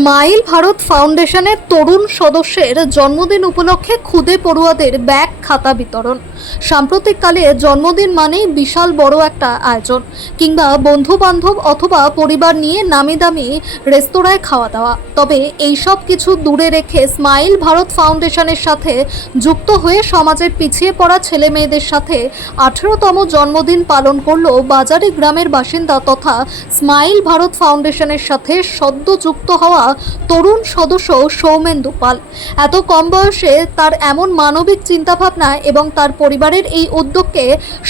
Smile Bharat ফাউন্ডেশনের তরুণ সদস্যের জন্মদিন উপলক্ষে খুদে পড়ুয়াদের ব্যাগ খাতা বিতরণ। সাম্প্রতিককালে জন্মদিন মানেই বিশাল বড় একটা আয়োজন, কিংবা বন্ধু বান্ধব অথবা পরিবার নিয়ে নামি দামি রেস্তোরাঁয় খাওয়া দাওয়া। তবে এই সব কিছু দূরে রেখে স্মাইল ভারত ফাউন্ডেশনের সাথে যুক্ত হয়ে সমাজের পিছিয়ে পড়া ছেলে মেয়েদের সাথে 18তম জন্মদিন পালন করল বাজারি গ্রামের বাসিন্দা তথা স্মাইল ভারত ফাউন্ডেশনের সাথে সদ্য যুক্ত হওয়া তরুণ সদস্য সৌমেন্দু পাল। এত কম বয়সে তার এমন মানবিক চিন্তাভাবনা এবং তার পরিবারের এই উদ্যোগকে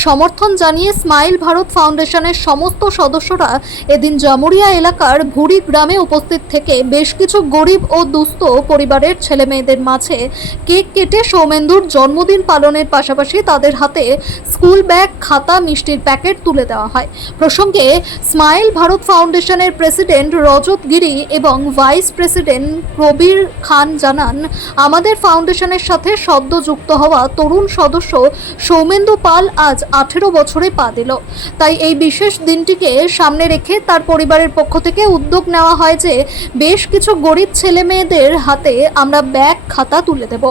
সমর্থন জানিয়ে স্মাইল ভারত ফাউন্ডেশনের সমস্ত সদস্যরা এদিন জামুরিয়া এলাকার ভুড়ি গ্রামে উপস্থিত থেকে বেশ কিছু গরিব ও দুস্থ পরিবারের ছেলে মেয়েদের মাঝে কেক কেটে সৌমেন্দুর জন্মদিন পালনের পাশাপাশি তাদের হাতে স্কুল ব্যাগ, খাতা, মিষ্টির প্যাকেট তুলে দেওয়া হয়। প্রসঙ্গে স্মাইল ভারত ফাউন্ডেশনের প্রেসিডেন্ট রজত গিরি এবং ভাইস প্রেসিডেন্ট কবির খান জানান, আমাদের ফাউন্ডেশনের সাথে সদ্য যুক্ত হওয়া তরুণ সদস্য সৌমেন্দু পাল আজ 18 বছরে পা দিল। তাই এই বিশেষ দিনটিকে সামনে রেখে তার পরিবারের পক্ষ থেকে উদ্যোগ নেওয়া হয় যে বেশ কিছু গরিব ছেলে মেয়েদের হাতে আমরা ব্যাগ, খাতা তুলে দেব।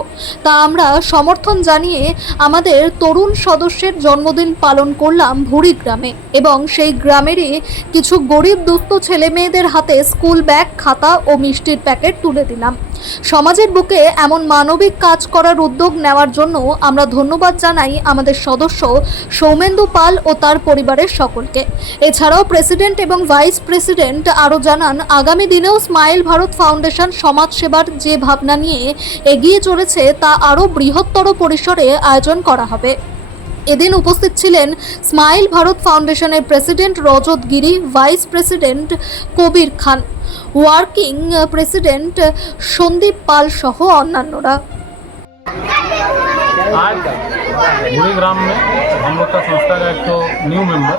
তা আমরা সমর্থন জানিয়ে আমাদের তরুণ সদস্যের জন্মদিন পালন করলাম ভুড়ি গ্রামে এবং সেই গ্রামেরই কিছু গরিব দুস্থ ছেলে মেয়েদের হাতে স্কুল ব্যাগ, খাতা ও মিষ্টির প্যাকেট তুলে দিলাম। সমাজের বুকে এমন মানবিক কাজ করার উদ্যোগ নেওয়ার জন্য আমরা ধন্যবাদ জানাই আমাদের সদস্য সৌমেন্দু পাল ও তার পরিবারের সকলকে। এছাড়াও প্রেসিডেন্ট এবং ভাইস প্রেসিডেন্ট আরও জানান, আগামী দিনেও স্মাইল ভারত ফাউন্ডেশন সমাজ সেবার যে ভাবনা নিয়ে এগিয়ে চলেছে তা আরও বৃহত্তর পরিসরে আয়োজন করা হবে। এদিন উপস্থিত ছিলেন স্মাইল ভারত ফাউন্ডেশনের প্রেসিডেন্ট রজত গিরি, vice president Kabir Khan, working প্রেসিডেंट Sandeep পাল সহ অন্যান্যরা। आज भूड़ी ग्राम में हम लोग का संस्था का एक तो न्यू मेंबर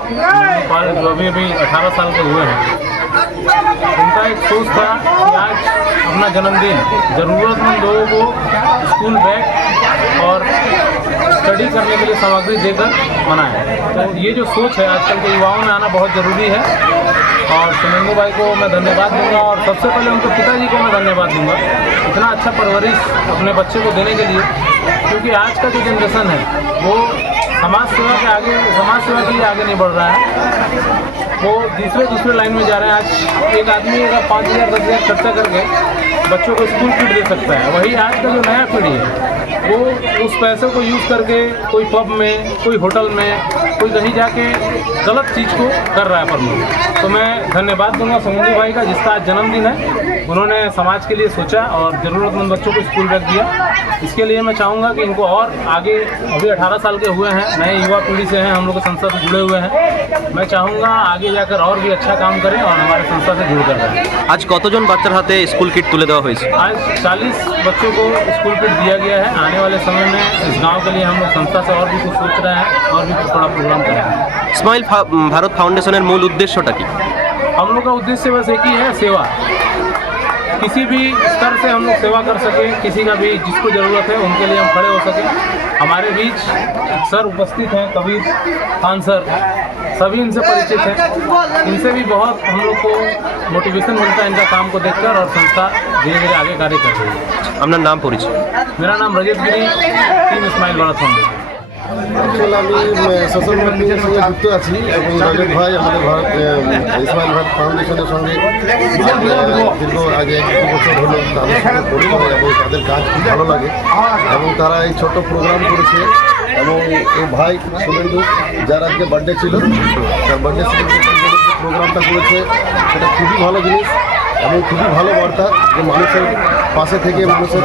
पाल जो अभी 18 साल के हुए हैं, उनका एक सोच था कि आज अपना जन्मदिन ज़रूरतमंद लोगों को स्कूल बैग और स्टडी करने के लिए सामग्री देकर मनाएं। तो ये जो सोच है आजकल के युवाओं में आना बहुत ज़रूरी है और सौमेंदु भाई को मैं धन्यवाद दूंगा और सबसे पहले उनके पिताजी को मैं धन्यवाद दूंगा इतना अच्छा परवरिश अपने बच्चे को देने के लिए, क्योंकि आज का जो जनरेशन है वो समाज सेवा के लिए आगे नहीं बढ़ रहा है, वो दूसरे लाइन में जा रहे हैं। आज एक आदमी अगर 5,000 10,000 खर्चा करके बच्चों को स्कूल किट दे सकता है, वही आज का जो नया पीढ़ी है वो उस पैसे को यूज़ करके कोई पब में, कोई होटल में, कोई कहीं जाके गलत चीज़ को कर रहा है प्रमोट। तो मैं धन्यवाद दूंगा सौमेंदु भाई का, जिसका आज जन्मदिन है। उन्होंने समाज के लिए सोचा और ज़रूरतमंद बच्चों को स्कूल बैग दिया। इसके लिए मैं चाहूँगा कि इनको और आगे, अभी 18 साल के हुए हैं, नए युवा पीढ़ी से हैं, हम लोग संस्था से जुड़े हुए हैं, मैं चाहूँगा आगे जाकर और भी अच्छा काम करें और हमारे संस्था से जुड़ कर रहें। आज কতজন বাচ্চার হাতে স্কুল কিট তুলে দেওয়া হয়েছে? आज 40 बच्चों को स्कूल किट दिया गया है। आने वाले समय में इस गांव के लिए हम लोग संस्था से और भी कुछ सोच रहे हैं और भी कुछ बड़ा प्रोग्राम करेंगे। স্মাইল ভারত ফাউন্ডেশনের মূল উদ্দেশ্যটা কি? हम लोग का उद्देश्य बस एक ही है, सेवा। किसी भी स्तर से हम लोग सेवा कर सके, किसी का भी जिसको ज़रूरत है उनके लिए हम खड़े हो सके। हमारे बीच सर उपस्थित हैं, कबीर खान सर, सभी इनसे परिचित हैं। इनसे भी बहुत हम लोग को मोटिवेशन मिलता है इनका काम को देखकर और संस्था धीरे धीरे आगे कार्य कर रही है। আপনার নাম পরিচয়? मेरा नाम Rajat Giri, team smile Bharat foundation. Actually আমি সোশ্যাল ওয়ার্কিংয়ের সঙ্গে যুক্ত আছি এবং রজত ভাই আমাদের স্মাইল ভারত ফাউন্ডেশনের সঙ্গে দীর্ঘ আগে 1 বছর হলো তাদের সঙ্গে পরিচয় এবং তাদের কাজ খুব ভালো লাগে এবং তারা এই ছোট প্রোগ্রাম করেছে এবং এই ভাই সৌমেন্দু যার আজকে বার্থডে ছিল, তার বার্থডে সেলিব্রেশন যে প্রোগ্রামটা করেছে সেটা খুবই ভালো জিনিস এবং খুবই ভালো বার্তা যে মানুষের পাশে থেকে, মানুষের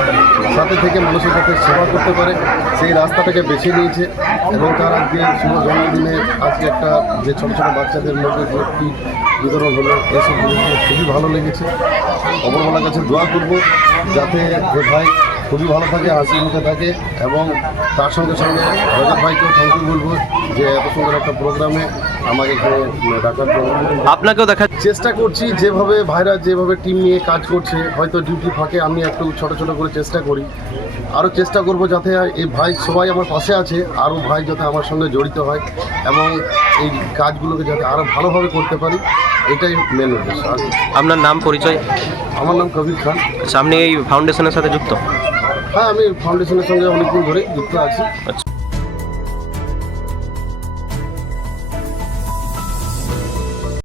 সাথে থেকে মানুষের সাথে সেবা করতে পারে সেই রাস্তাটাকে বেছে নিয়েছে এবং তার আজকে শুভ জন্মদিনে আজকে একটা যে ছোটো ছোটো বাচ্চাদের মধ্যে যে একটি বিতরণ হলো, এসব জিনিসগুলো খুবই ভালো লেগেছে। অপরবেলার কাছে দোয়া করব যাতে যে ভাই খুবই ভালো থাকে, হাসি মুখে থাকে এবং তার সঙ্গে সঙ্গে রজত ভাইকেও থ্যাংক ইউ বলবো যে এত সুন্দর একটা প্রোগ্রামে আমাকে এখানে ডাকার জন্য। আপনাকেও দেখা চেষ্টা করছি যেভাবে ভাইরা যেভাবে টিম নিয়ে কাজ করছে, হয়তো ডিউটি ফাঁকে আমি একটু ছোট ছোট করে চেষ্টা করি, আরও চেষ্টা করব যাতে এই ভাই সবাই আমার পাশে আছে, আরও ভাই যাতে আমার সঙ্গে জড়িত হয় এবং এই কাজগুলোকে যাতে আরও ভালোভাবে করতে পারি এটাই মেন উদ্দেশ্য। আর আপনার নাম পরিচয়? আমার নাম কবির খান। আচ্ছা, আপনি এই ফাউন্ডেশনের সাথে যুক্ত? হ্যাঁ, আমি ফাউন্ডেশনের সঙ্গে অনেকদিন ধরে যুক্ত আছি। আচ্ছা।